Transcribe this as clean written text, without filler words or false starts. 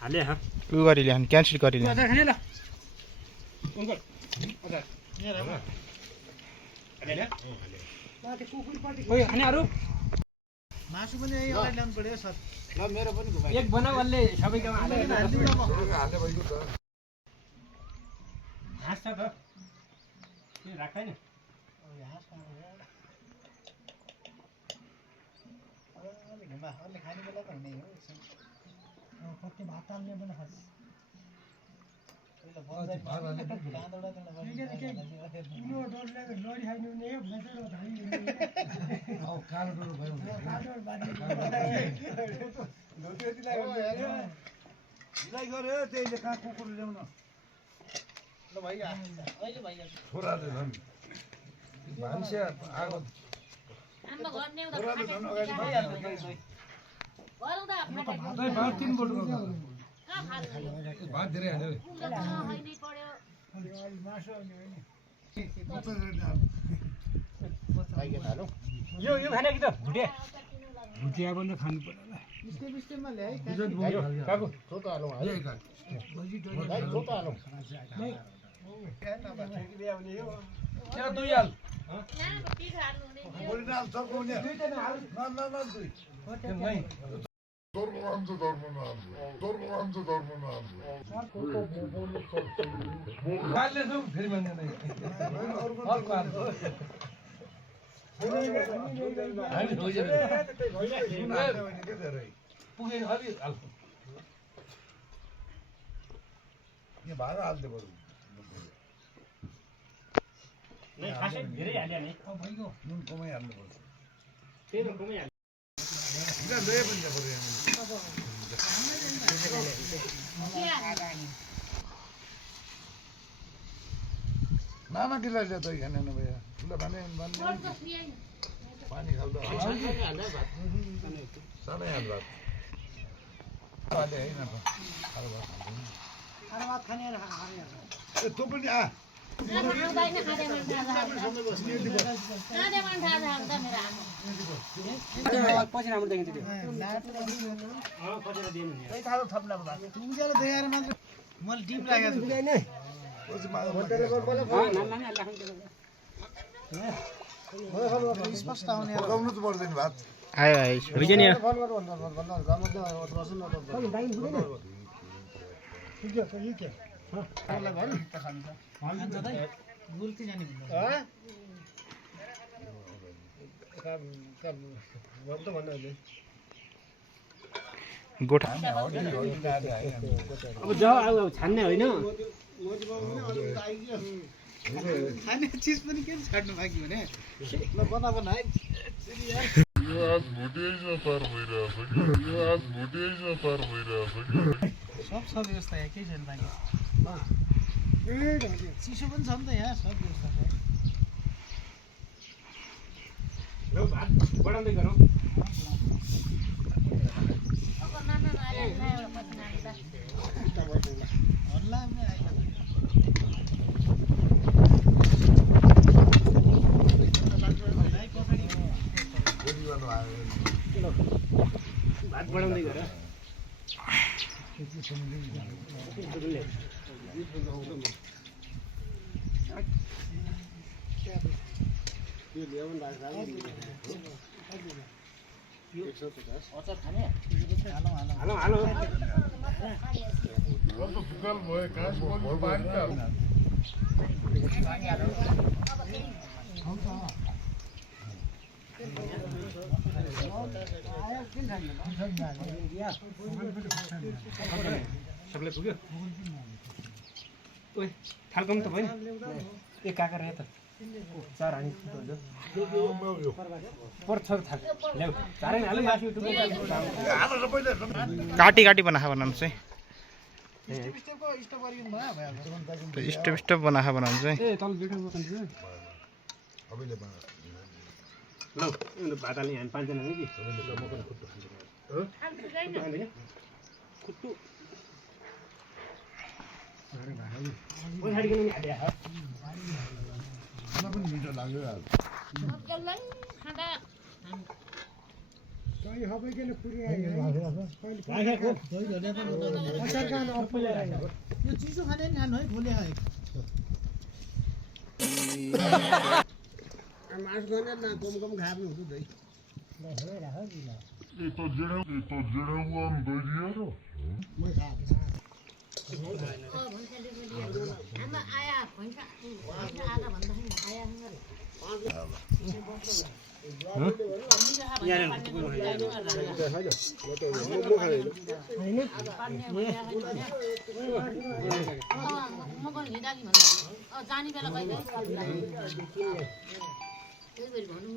हाले हा उ गरिले अनि क्यान्सल गरिले अझ खाने ल अङ्कल अझ ओइ खानेहरु मासु पनि यही अगाडि ल्याउनु पर्यो सर ल मेरो पनि घुमाइ एक बनावलले सबैकोमा हाले भइगयो त हाँस छ त के राख्दैन अलि खाने बेला त हुने हो कति भात ताल्ने पनि खास भात धेरै हाल्यो यो खाने कि त भुटिया भुटिया पनि खानु पर्यो काकु दुई हाल फेरि भन्दैन भाडा हाल्दै बरु खासै धेरै हाल्यो नि नुन कमाइ हाल्नु पर्छ त्यही त कमै हाल्यो नाना किला ल्याउँछ खाने भैया ल भने पानी खाल्दा सानै हाल भात अहिले होइन भात खाने तँ पनि आ पछि राम्रो देखिन्छ त्यो उज्यालो देखाएर मात्र मैले डिप राखेको छु स्पष्ट आउने पकाउनु त पर्दैन भात आयो आयो हुन्छ नि गुल्ती जाने गोठा अब जाऊ अब छान्ने होइन खाने चिज पनि के छाड्नु बाँकी भने ल बना बना है सब व्यवस्था यहाँ केही छैन बाँकी चिसो पनि छ नि त यहाँ सब व्यवस्था छ भात बढाउँदै गरौँ हल्ला भात बढाउँदै गर हालो हालो सबले पुग्यो ओइ थालको पनि त भयो नि एक काका रहे त चार हानी पर्छ थाल ल्याउ चारै हाल्यो मासु काटी काटी बनाउनु चाहिँ स्टेप स्टेप बनाउनु चाहिँ ए तल बिटो बोकन दियो ल भात हाल्ने हामी पाँचजना हो कि खुट्टु पनि मिठो लाग्यो यो चिसो खाने नि खानु है फुले है मास गर्ने ना कम खानु हुन्छ दही Ito jerewan doyero. आमा आया भन्छ आधा भन्दाखेरि आया म पनि हिँडाली भन्दा जाने बेला कहिले त्यही भएर भन्नु